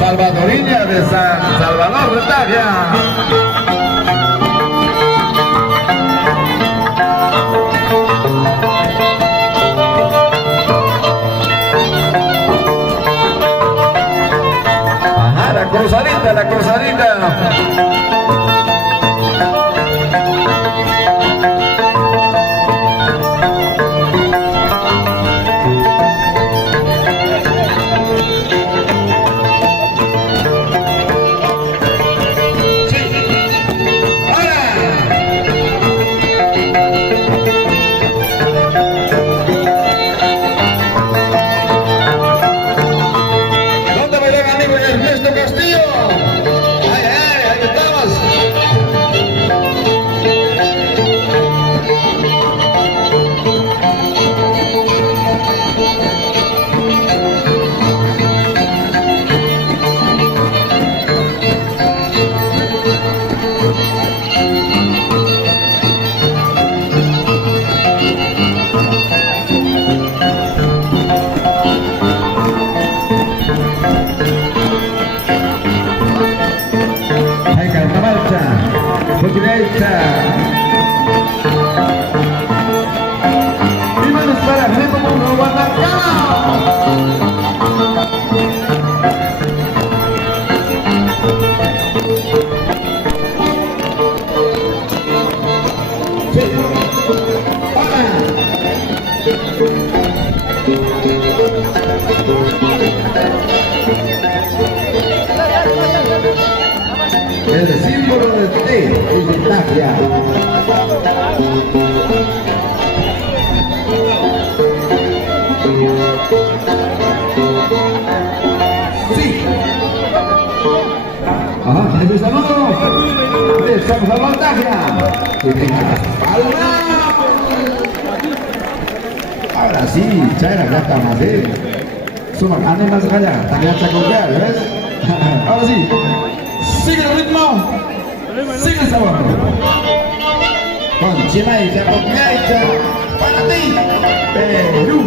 Salvadoriña de San Salvador de Tavia. Ajá, la cruzadita, la cruzadita. Y manos para arriba como Guadalcanal. El símbolo de T es de Tavia. Sí. Ajá, ese saludo de San Salvador Tavia. Que tenga las palmas. Ahora sí, Chaira, ya está más de. Suma, ande más allá, también está con ¿ves? Ahora sí. Sigue el ritmo, sigue el sabor. Con Chimaicha, con Maicha, para ti, Perú.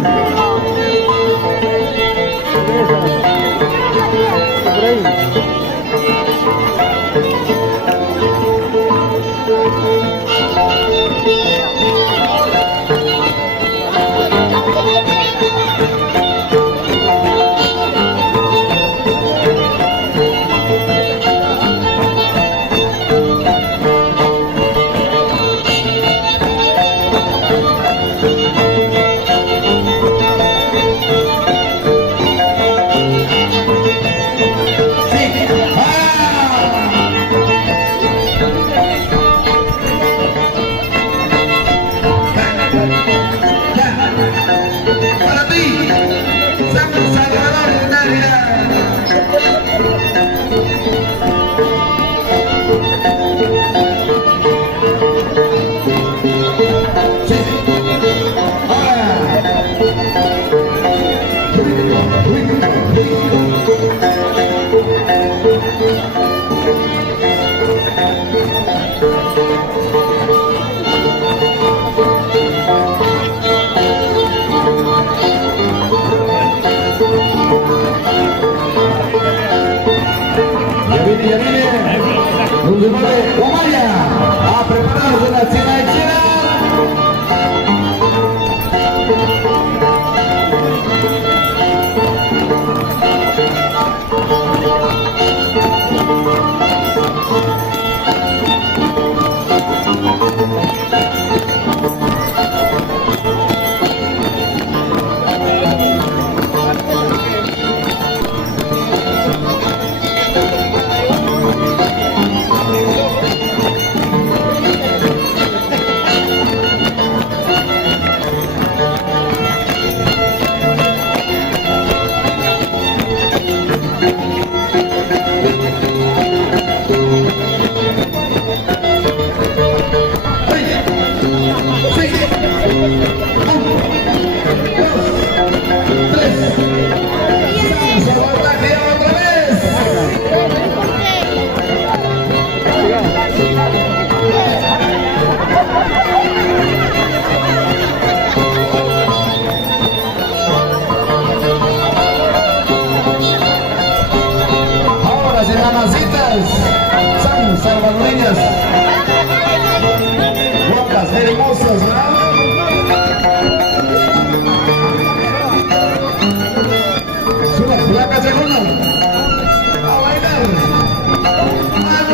A prepararse la china y china.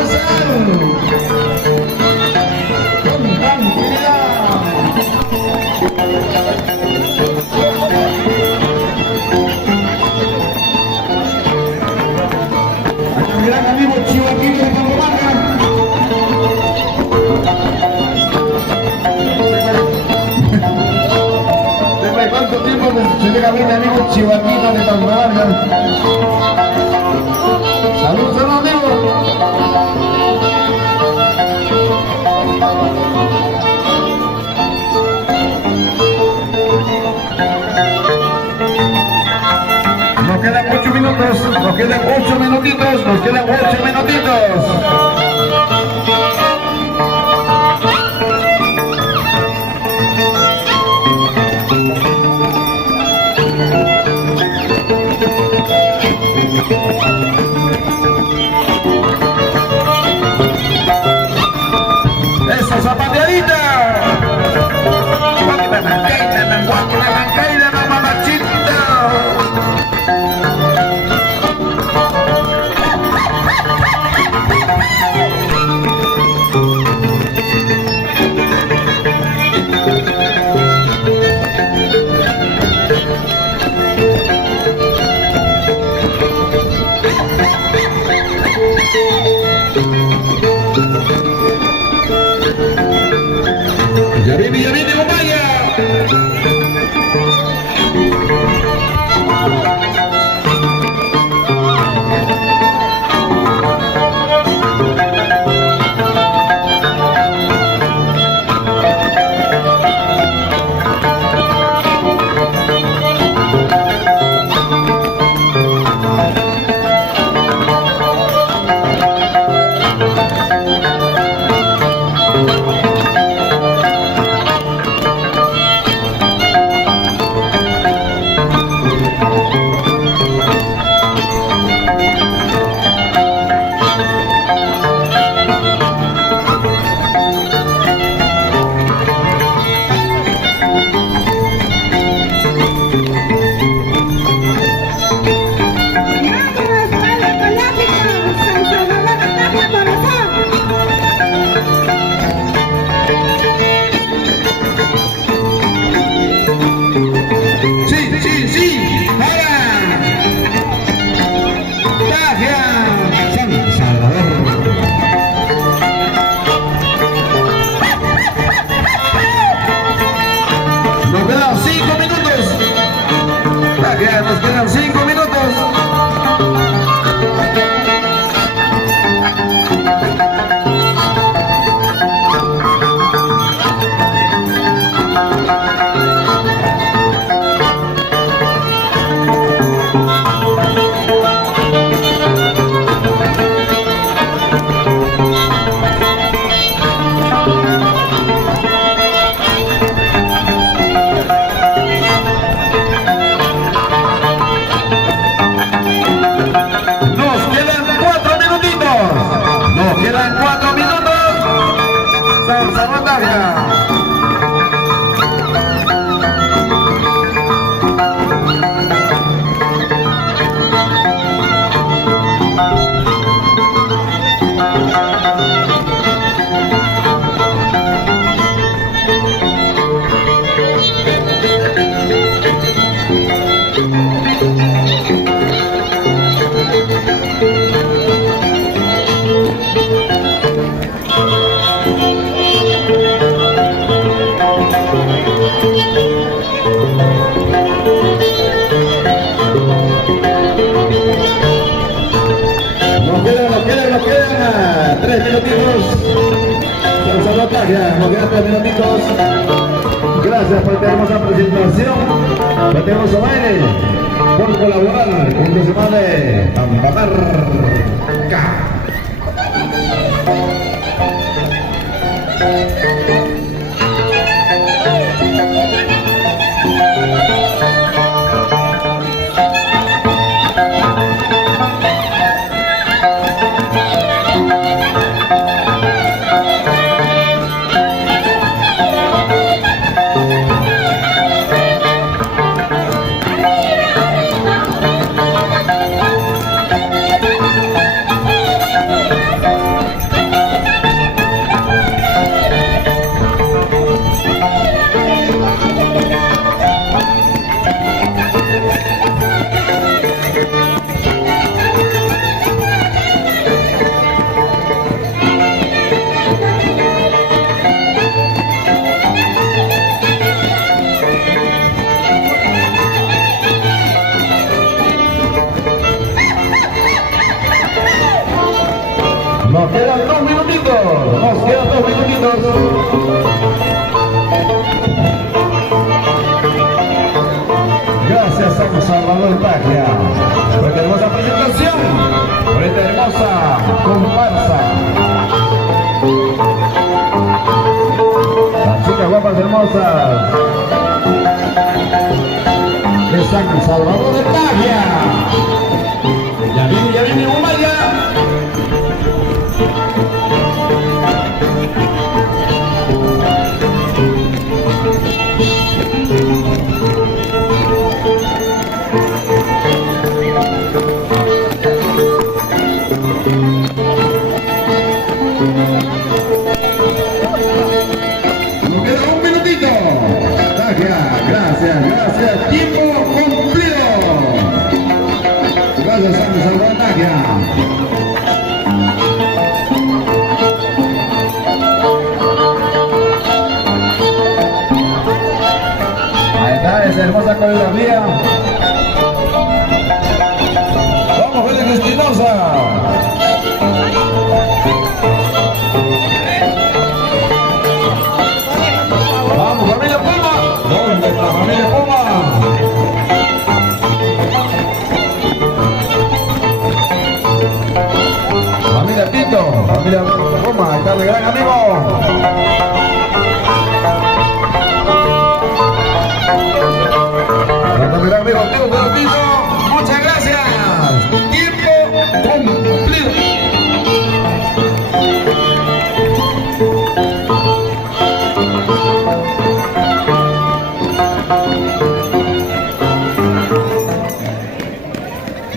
avanzar con tranquilidad. Acá mi gran amigo Chihuahua de Cajamarca. ¿Cuánto tiempo se llega mi amigo Chihuahua de Cajamarca? Salud, salud, amigo. Nos quedan 8 minutos, nos quedan 8 minutitos, nos quedan 8 minutitos. ¡Esa zapateadita! ¡Guaquila, mamachita! Ya viene, Omaya. Nos quedan 5 minutos. Nos quedan 3 minutitos. Nos quedan 3 minutitos. Gracias por esta hermosa presentación. Lo tenemos a baile por colaborar con el semana de Cajamarca. San Salvador de Tavia. Ya viene Humaya. Nos queda un minutito. Gracias. Tiempo cumplido. Gracias, San Salvador Tavia. Ahí está esa hermosa coreografía. Vamos, Félix Espinosa. Vamos, familia Puma. ¿Dónde está la familia Puma? Familia Tito, familia Puma, está mi gran amigo. Mira, amigo, Tito, muchas gracias. Tiempo cumplido.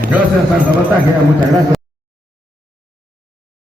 Gracias, San Salvador, muchas gracias.